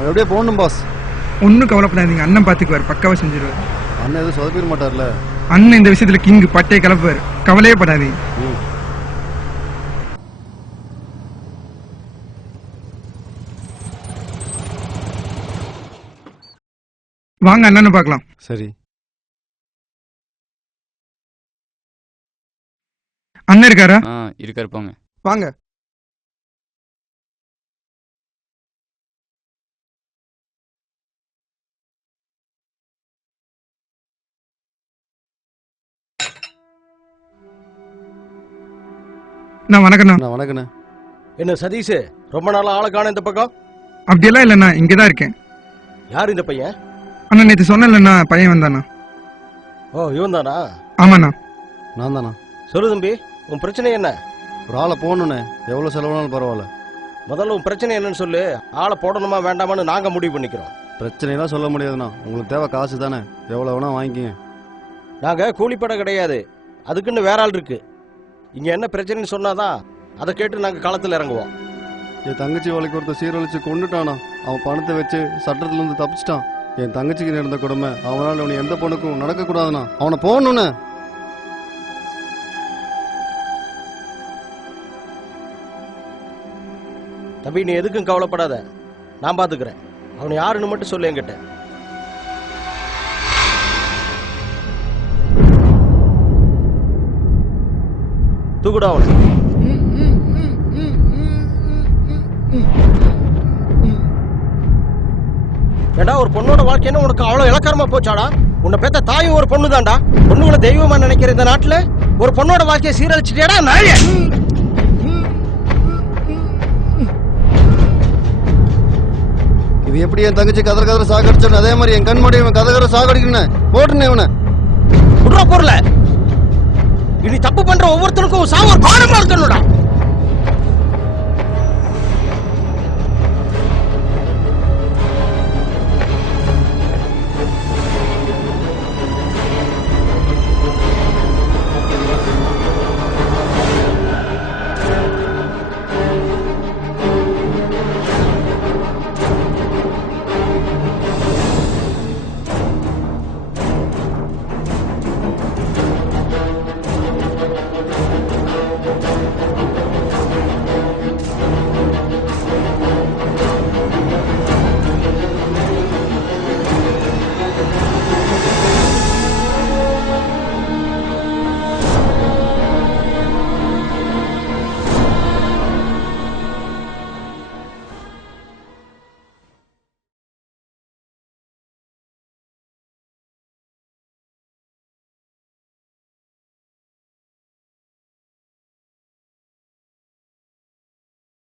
அவன் எப்படியே போகணும் பாஸ். ஒன்றும் கவலைப்படாதீங்க, அண்ணன் பார்த்துக்குவார், பக்காவா செஞ்சிருவார். அண்ணன் எதுவும் சொதப்பிட மாட்டார்ல? அண்ணன் இந்த விஷயத்துல கிங்கு, பட்டையை கலப்புவார், கவலையே படாதீங்க. வாங்க அண்ணன்னு பார்க்கலாம். சரி. அண்ணன் இருக்காரா? இருக்காரு, போங்க. வாங்க. வணக்கண்ணா. வணக்கண்ணா. என்ன சதீஷ், ரொம்ப நாளா ஆளை காண இந்த பக்கம்? அப்படியெல்லாம் இல்லண்ணா, இங்கதான் இருக்கேன். யாரு இந்த பையன்? அண்ணா நேற்று சொன்னேன்லண்ணா, பையன் வந்தானா? ஓ, இவன் தானா? ஆமாண்ணா. நான் தானா? சொல்லு தம்பி, உன் பிரச்சனை என்ன? ஒரு ஆளை போகணுண்ணே, எவ்வளோ செலவுனாலும் பரவாயில்ல. முதல்ல உன் பிரச்சனை என்னன்னு சொல்லு, ஆளை போடணுமா வேண்டாமான்னு நாங்க முடிவு பண்ணிக்கிறோம். பிரச்சனைலாம் சொல்ல முடியாதுண்ணா, உங்களுக்கு தேவை காசு தானே, எவ்வளோ வேணா வாங்கிக்கங்க. நாங்க கூலிப்படை கிடையாது, அதுக்குன்னு வேற ஆள் இருக்கு. இங்க என்ன பிரச்சனைன்னு சொன்னாதான் அதை கேட்டு நாங்க களத்துல இறங்குவோம். என் தங்கச்சி வேலைக்கு ஒருத்தர் சீரழிச்சு கொண்டுட்டானா, அவன் பணத்தை வச்சு சட்டத்துல இருந்து தப்பிச்சிட்டான். என் தங்கச்சிக்கு நடந்த கொடுமை அவனால அவனை எந்த பொண்ணுக்கும் நடக்க கூடாதுண்ணா, அவனை போகணும்னு. தம்பி, நீ எதுக்கும் கவலைப்படாத, நான் பாத்துக்கிறேன். அவனை யாருன்னு மட்டும் சொல்லு என்கிட்ட. தூக்குடா அவனை. ஏடா, ஒரு பொண்ணோட வாழ்க்கைன்னு உனக்கு அவ்வளவு இலக்காரமா போச்சாடா? உன்னை பெத்த தாயும் ஒரு பொண்ணு தான்டா. பொண்ணுங்களை தெய்வமா நினைக்கிற இந்த நாட்டுல ஒரு பொண்ணோட வாழ்க்கையை சீரழிச்சிட்டேடா நாய. இது எப்படி என் தங்கச்சி கதற கதற சாகடிச்சோன்னு அதே மாதிரி என் கண்மடி இவன் கதற சாகடிக்கணும். போட்டுனே இவனை குடுற பொருள. இனி தப்பு பண்ற ஒவ்வொருத்தருக்கும் சாவு ஒரு பாடமா இருக்கணும்டா.